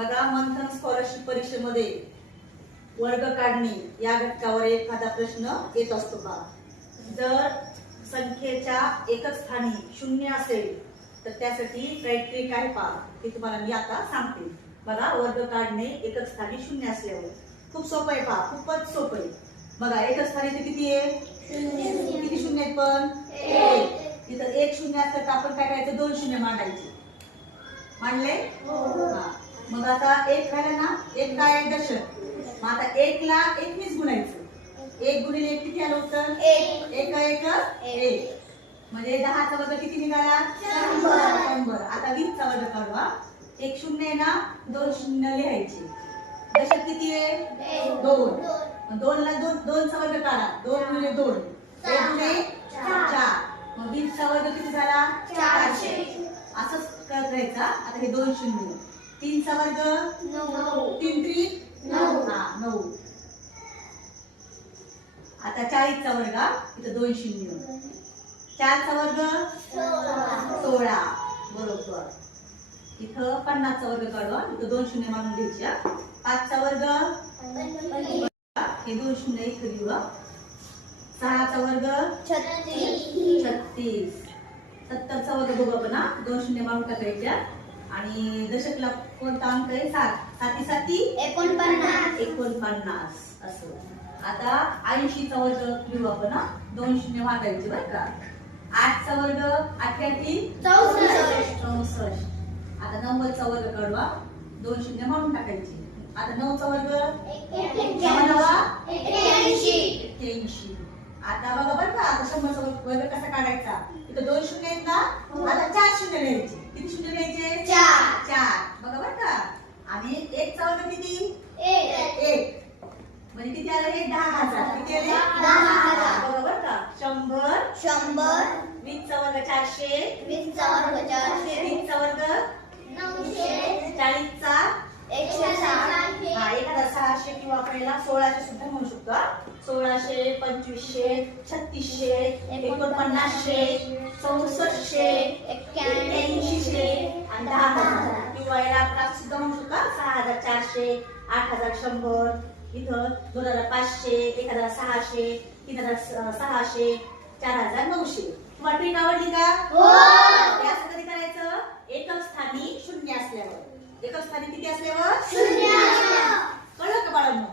बघा, मंथन स्कॉलरशिप परीक्षेमध्ये वर्ग काढणे या घटकावर एखादा प्रश्न येत असतो का? जर संख्येच्या एकच स्थानी शून्य असेल तर त्यासाठी क्रायटेरिया काय पहा ते तुम्हाला मी आता सांगते. बघा, वर्ग काढणे एकच स्थानी शून्य असल्यावर खूप सोपं आहे. पहा, खूपच सोपं आहे. बघा, एकच स्थानी ते किती आहे? किती शून्य आहेत? पण एक. इथं एक शून्य असलं तर आपण काय करायचं? दोन शून्य मांडायचे. मांडले? मग आता एक राहिलं ना, एक काय आहे? दशक. मग आता एक ला एकनीच गुणायचं. एक गुणिले एक किती आलं उत्तर? एक. एक म्हणजे 10 चा वर्ग किती निघाला? 100. आता 20 चा वर्ग काढू. एक शून्य आहे ना, दोन शून्य लिहायचे. दशक किती आहे? 2. 2 ला 2 चा वर्ग काढा. 2 गुणिले 2 1 गुणिले 4. मग 20 चा वर्ग किती झाला? 400. असंच करत राहायचा. आता हे 2 शून्य. 3 चा वर्ग 3 3 9. आता 40 चा वर्ग, इथं 2 शून्य. 4 चा वर्ग 16. बरोबर. इथं 50 चा वर्ग काढू. इथं 2 शून्य मानून घ्यायच्या. 5 चा वर्ग हे 2 शून्य इथं लिहू. 6 चा वर्ग 36. 70 चा वर्ग बघू आपण. 2 शून्य मारून टाकायच्या. आणि दशकला कोणता अंक आहे? 7. 7 7 49 असं. आता 80 चा वर्ग लिहू आपण. 2 शून्य मागायचे बरं का. 8 चा वर्ग 8 64. आता 90 चा वर्ग काढू. 2 शून्य मारून टाकायचे. आता 9 चा वर्ग 81. आता बघा बरं का, आता 100 चा वर्ग कसा काढायचा? इथं 2 शून्य आहेत ना, आता 4 शून्य लिहायचे. किती शून्य लिहायचे? 4. बघा बरं का. आणि 1 चा वर्ग किती? 1. म्हणजे किती आलं? हे 10,000. किती आले? 10,000. बघा बरं का. 100. 20 चा वर्ग 400. 30 चा वर्ग 900. 40 चा 1600 किंवा आपल्याला 1600 सुद्धा म्हणू शकतो. 1600, 2500, 3600, 4900, 6400, 8100 आणि 10,000 किंवा याला आपण सुद्धा म्हणू शकतो. 6400, 8100, इथं 2500, 1600, 3600, 4900. तुम्हाला ट्रिक आवडली का? असं कधी करायचं? एकच स्थानी शून्य असल्यावर. एकच स्थानी किती असल्यावर? शून्य. कळलं का बाळांनो?